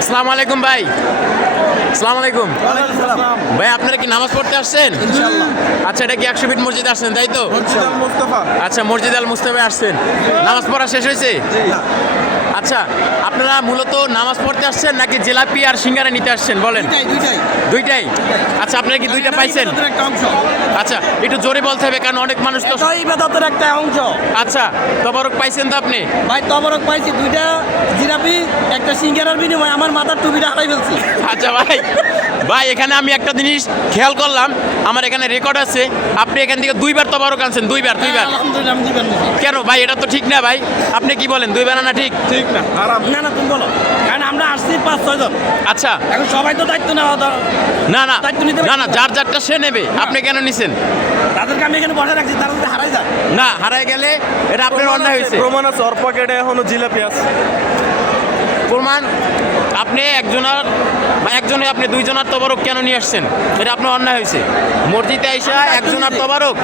আসসালামু আলাইকুম ভাই। আসসালামু আলাইকুম ভাই, আপনারা কি নামাজ পড়তে আসছেন? আচ্ছা, এটা কি 100 ফিট মসজিদে আসছেন তাই তো? আচ্ছা, মসজিদ আল মুস্তাফায় আসছেন। নামাজ পড়া শেষ হয়েছে? আচ্ছা, আপনারা মূলত নামাজ পড়তে আসছেন নাকি জিলাপি আর সিঙ্গারা নিতে আসছেন বলেন? দুইটাই। আচ্ছা, আপনারা কি দুইটা পাইছেন? আচ্ছা, একটু জোরে বলতে হবে কারণ অনেক মানুষ তো। ইবাদতের একটা অংশ। আচ্ছা, তবরক পাইছেন তো আপনি? ভাই তবরক পাইছি, দুইটা জিলাপি একটা সিঙ্গারার বিনিময়ে আমার মাথার টুপিটা হারাই ফেলছি। আচ্ছা ভাই, এখানে আমি একটা জিনিস খেয়াল করলাম, আমার এখানে রেকর্ড আছে, আপনি এখান থেকে দুইবার তবরক আনছেন। দুইবার। আলহামদুলিল্লাহ, আমি দিবেন কেন ভাই, এটা তো ঠিক না ভাই, আপনি কি বলেন? দুইবার আনা ঠিক? না হারাম। না তুমি বলো, কারণ আমরা আসছি 5-6 জন। আচ্ছা, এখন সবাই তো দায়িত্ব নেওয়া না না দায়িত্ব নিতে না না, যার যারটা সে নেবে, আপনি কেন নিছেন? তাদেরকে আমি এখানে বসে রাখছি, তারা যদি হারাই যায়। না, হারায় গেলে এটা আপনার অন্যায় হয়েছে। প্রমাণ আছে, ওর পকেটে এখনো জিলাপি আছে। প্রমাণ? আপনি একজনে আপনি দুইজনের তবরক কেন নিয়ে আসছেন? এটা আপনার অন্যায় হয়েছে। মসজিদে আইসা একজনের তবরক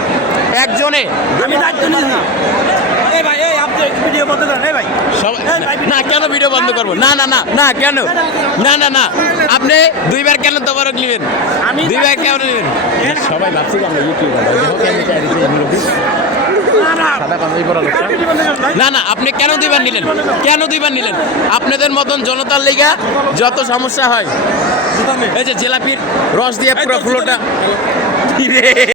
একজনে। আমি দায়িত্ব নিয়েছি না। এই ভাই, এই আপনি ভিডিও বন্ধ করেন। এই ভাই না, কেন ভিডিও বন্ধ করবো? না না না না, কেন? না না না, আপনি দুইবার কেন তবরক নেবেন? আমি দুইবার কেন নেবেন? সবাই ভাবছি আমরা ইউটিউবার। না না, আপনি কেন দুইবার নিলেন? আপনাদের মতন জনতার লেগা যত সমস্যা হয়, এই যে জিলাপির রস দিয়ে পুরো ফ্লোটা